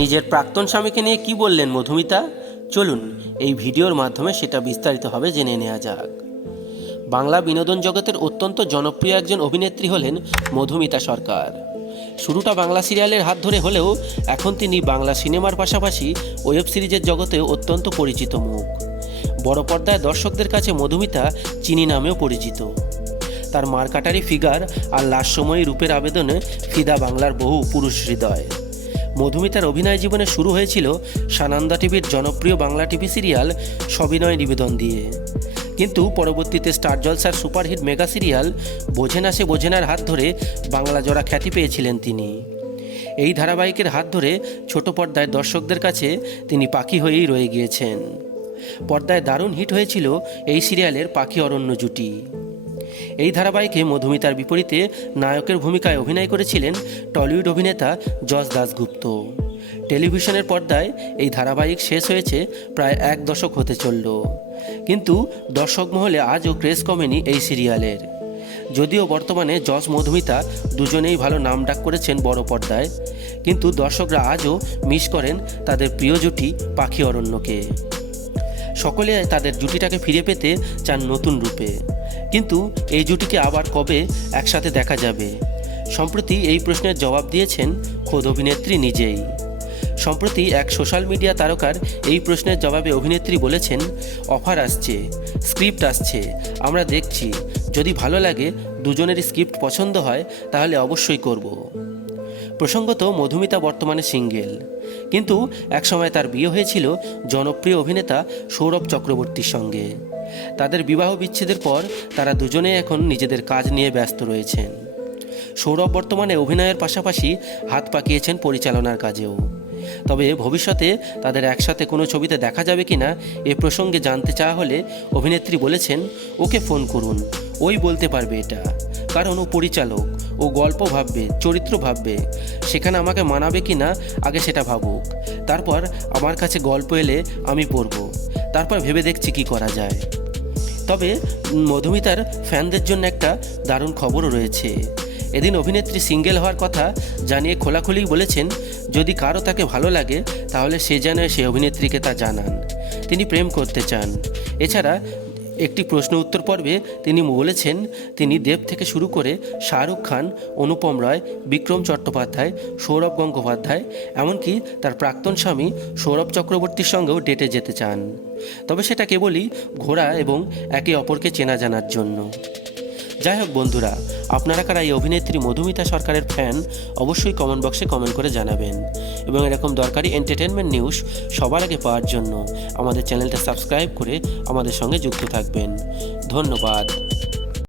নিজের প্রাক্তন স্বামীকে নিয়ে কি বললেন মধুমিতা, চলুন এই ভিডিওর মাধ্যমে সেটা বিস্তারিতভাবে জেনে নেওয়া যাক। বাংলা বিনোদন জগতের অত্যন্ত জনপ্রিয় একজন অভিনেত্রী হলেন মধুমিতা সরকার। শুরুটা বাংলা সিরিয়ালের হাত ধরে হলেও এখন তিনি বাংলা সিনেমার পাশাপাশি ওয়েব সিরিজের জগতেও অত্যন্ত পরিচিত মুখ। বড় পর্দায় দর্শকদের কাছে মধুমিতা চিনি নামেও পরিচিত। তার মারকাটারি ফিগার আর লাস্যময়ী রূপের আবেদনে ফিদা বাংলার বহু পুরুষ হৃদয়। মধুমিতার অভিনয় জীবনে শুরু হয়েছিল সানন্দা টিভির জনপ্রিয় বাংলা টিভি সিরিয়াল সবিনয় নিবেদন দিয়ে, কিন্তু পরবর্তীতে স্টার জলসার সুপারহিট মেগা সিরিয়াল বোঝে না সে বোঝে নার হাত ধরে বাংলা জোড়া খ্যাতি পেয়েছিলেন তিনি। এই ধারাবাহিকের হাত ধরে ছোট পর্দায় দর্শকদের কাছে তিনি পাখি হয়েই রয়ে গিয়েছেন। পর্দায় দারুণ হিট হয়েছিল এই সিরিয়ালের পাখি অরণ্য জুটি। এই ধারাবাহিকে মধুমিতার বিপরীতে নায়কের ভূমিকায় অভিনয় করেছিলেন টলিউড অভিনেতা যশ দাশগুপ্ত। টেলিভিশনের পর্দায় এই ধারাবাহিক শেষ হয়েছে প্রায় 1 দশক হতে চলল, কিন্তু দর্শক মহলে আজও ক্রেজ কমেনি এই সিরিয়ালের। যদিও বর্তমানে যশ মধুমিতা দুজনেই ভালো নামডাক করেছেন বড় পর্দায়, কিন্তু দর্শকরা আজও মিস করেন তাদের প্রিয় জুটি পাখি অরণ্যকে। সকলে তাদের জুটিটাকে ফিরে পেতে চান নতুন রূপে, কিন্তু এই জুটিকে আবার কবে একসাথে দেখা যাবে? সম্প্রতি এই প্রশ্নের জবাব দিয়েছেন খোদ অভিনেত্রী নিজেই। সম্প্রতি এক সোশ্যাল মিডিয়া তারকার এই প্রশ্নের জবাবে অভিনেত্রী বলেছেন, অফার আসছে, স্ক্রিপ্ট আসছে, আমরা দেখছি, যদি ভালো লাগে, দুজনেরই স্ক্রিপ্ট পছন্দ হয় তাহলে অবশ্যই করব। প্রসঙ্গত মধুমিতা বর্তমানে সিঙ্গেল, কিন্তু একসময় তার বিয়ে হয়েছিল জনপ্রিয় অভিনেতা সৌরভ চক্রবর্তীর সঙ্গে। তাদের বিবাহ বিচ্ছেদের পর তারা দুজনে এখন নিজেদের কাজ নিয়ে ব্যস্ত রয়েছেন। সৌরভ বর্তমানে অভিনয়ের পাশাপাশি হাত পাকিয়েছেন পরিচালনার কাজেও। তবে ভবিষ্যতে তাদের একসাথে কোনো ছবিতে দেখা যাবে কিনা এ প্রসঙ্গে জানতে চাওয়া হলে অভিনেত্রী বলেছেন, ওকে ফোন করুন, ওই বলতে পারবে এটা, কারণ ও পরিচালক, ও গল্প ভাববে, চরিত্র ভাববে, সেখানে আমাকে মানাবে কি না আগে সেটা ভাবুক, তারপর আমার কাছে গল্প এলে আমি পড়ব, তারপর ভেবে দেখছি কি করা যায়। তবে মধুমিতার ফ্যানদের জন্য একটা দারুণ খবরও রয়েছে। এদিন অভিনেত্রী সিঙ্গেল হওয়ার কথা জানিয়ে খোলাখুলি বলেছেন, যদি কারো তাকে ভালো লাগে তাহলে সে যেন সে অভিনেত্রীকে তা জানান তিনি প্রেম করতে চান। এছাড়া একটি প্রশ্ন উত্তর পর্বে তিনি বলেছেন, তিনি দেব থেকে শুরু করে শাহরুখ খান, অনুপম রায়, বিক্রম চট্টোপাধ্যায়, সৌরভ গঙ্গোপাধ্যায়, এমনকি তার প্রাক্তন স্বামী সৌরভ চক্রবর্তীর সঙ্গেও ডেটে যেতে চান, তবে সেটা কেবলই ঘোরা এবং একে অপরকে চেনা জানার জন্য। যাই হোক বন্ধুরা, আপনারা কারা এই অভিনেত্রী মধুমিতা সরকারের ফ্যান অবশ্যই কমেন্ট বক্সে কমেন্ট করে জানাবেন, এবং এরকম দরকারি এন্টারটেনমেন্ট নিউজ সবার আগে পাওয়ার জন্য আমাদের চ্যানেলটা সাবস্ক্রাইব করে আমাদের সঙ্গে যুক্ত থাকবেন। ধন্যবাদ।